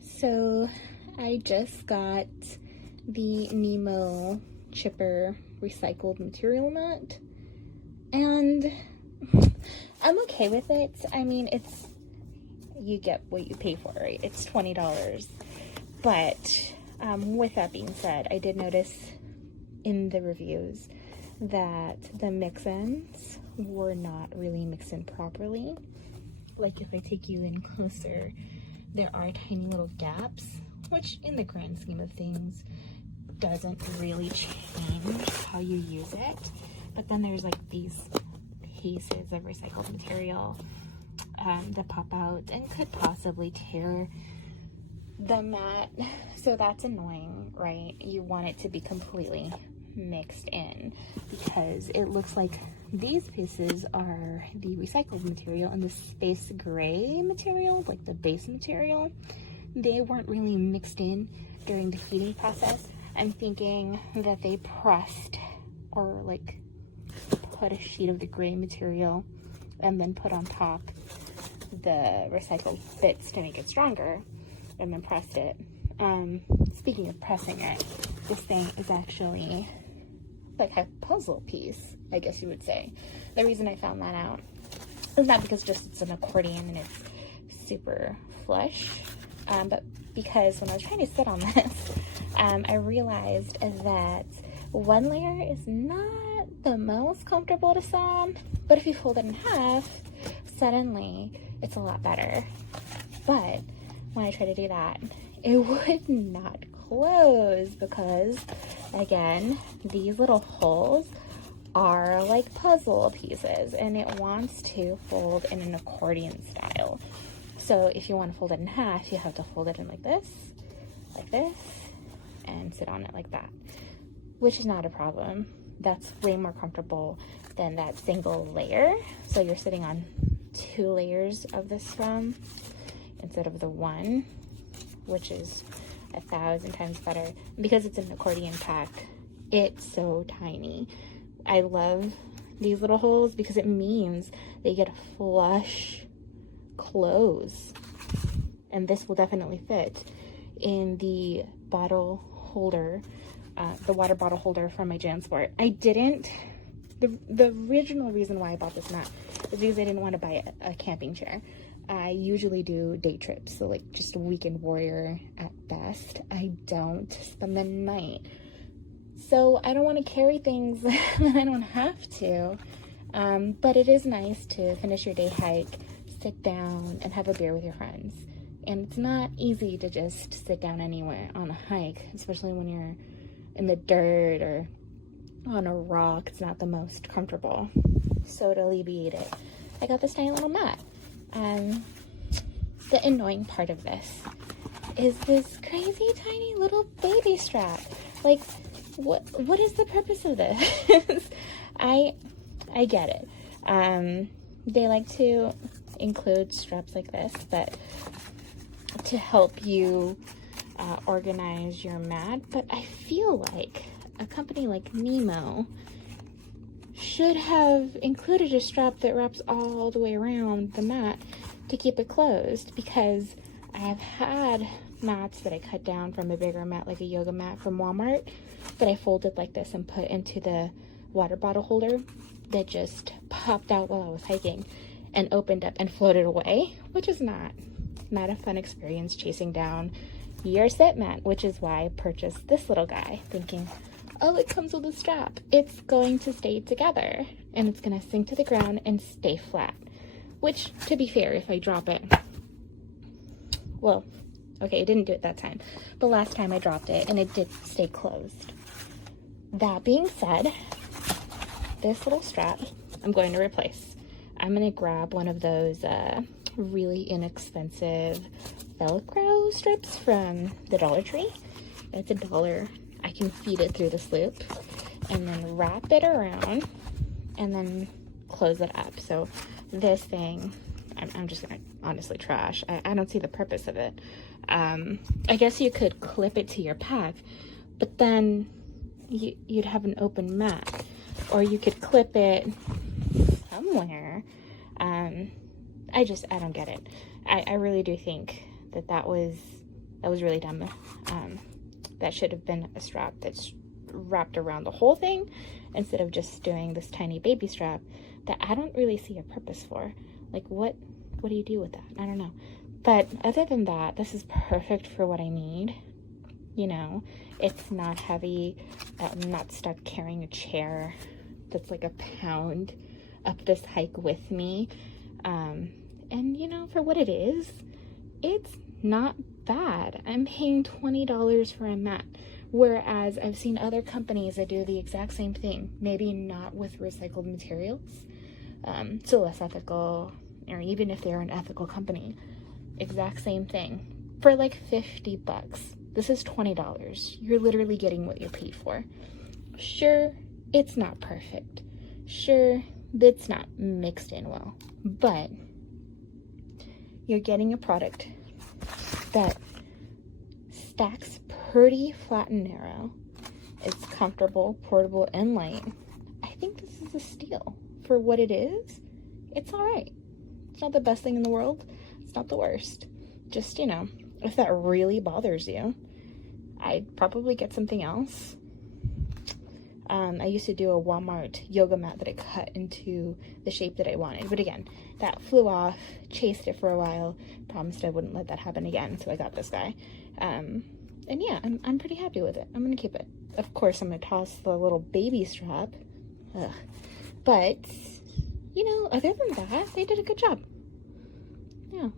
So I just got the NEMO chipper recycled material mat, and I'm okay with it. I mean, you get what you pay for, right? It's $20. But with that being said, I did notice in the reviews that the mix-ins were not really mixed in properly. Like if I take you in closer, there are tiny little gaps, which in the grand scheme of things doesn't really change how you use it. But then there's like these pieces of recycled material that pop out and could possibly tear the mat. So that's annoying, right? You want it to be completely mixed in, because it looks like these pieces are the recycled material and the space gray material, like the base material, they weren't really mixed in during the heating process. I'm thinking that they pressed or like put a sheet of the gray material and then put on top the recycled bits to make it stronger, and then pressed it. Speaking of pressing it, this thing is actually like a puzzle piece, I guess you would say. The reason I found that out is not because just it's an accordion and it's super flush, but because when I was trying to sit on this, I realized that one layer is not the most comfortable to sit on, but if you fold it in half, suddenly it's a lot better. But when I tried to do that, it would not close because, again, these little holes are like puzzle pieces and it wants to fold in an accordion style. So if you want to fold it in half, you have to fold it in like this, and sit on it like that, which is not a problem. That's way more comfortable than that single layer. So you're sitting on 2 layers of this foam instead of the one, which is 1,000 times better. Because it's an accordion pack, it's so tiny. I love these little holes because it means they get a flush close, and this will definitely fit in the bottle holder, the water bottle holder from my JanSport. The original reason why I bought this mat is because I didn't want to buy a camping chair. I usually do day trips, so like just a weekend warrior at best. I don't spend the night. So I don't want to carry things that I don't have to. But it is nice to finish your day hike, sit down, and have a beer with your friends. And it's not easy to just sit down anywhere on a hike, especially when you're in the dirt or on a rock. It's not the most comfortable. So to alleviate it, I got this tiny little mat. The annoying part of this is this crazy tiny little baby strap. Like, what is the purpose of this? I get it. They like to include straps like this, but to help you organize your mat. But I feel like a company like NEMO should have included a strap that wraps all the way around the mat to keep it closed, because I have had mats that I cut down from a bigger mat, like a yoga mat from Walmart, that I folded like this and put into the water bottle holder that just popped out while I was hiking and opened up and floated away, which is not a fun experience chasing down your sit mat, which is why I purchased this little guy, thinking, oh, it comes with a strap. It's going to stay together and it's going to sink to the ground and stay flat, which, to be fair, if I drop it, well, okay, it didn't do it that time, but last time I dropped it and it did stay closed. That being said, this little strap I'm going to replace. I'm going to grab one of those really inexpensive Velcro strips from the Dollar Tree. It's $1. I can feed it through this loop and then wrap it around and then close it up. So this thing, I'm just gonna honestly trash. I don't see the purpose of it. I guess you could clip it to your pack, but then you'd have an open mat, or you could clip it somewhere. I don't get it. I really do think that was That was really dumb. That should have been a strap that's wrapped around the whole thing instead of just doing this tiny baby strap that I don't really see a purpose for. Like, what do you do with that? I don't know. But other than that, this is perfect for what I need. You know, it's not heavy. I'm not stuck carrying a chair that's like a pound up this hike with me. And you know, for what it is, it's not bad. I'm paying $20 for a mat, whereas I've seen other companies that do the exact same thing, maybe not with recycled materials, so less ethical, or even if they're an ethical company, exact same thing for like 50 bucks. This is $20. You're literally getting what you paid for. Sure, it's not perfect. Sure, it's not mixed in well, but you're getting a product that stacks pretty flat and narrow. It's comfortable, portable, and light. I think this is a steal for what it is. It's all right. It's not the best thing in the world. It's not the worst. Just, you know, if that really bothers you, I'd probably get something else. I used to do a Walmart yoga mat that I cut into the shape that I wanted. But again, that flew off, chased it for a while, promised I wouldn't let that happen again, so I got this guy. And yeah, I'm pretty happy with it. I'm going to keep it. Of course, I'm going to toss the little baby strap. Ugh. But, you know, other than that, they did a good job. Yeah.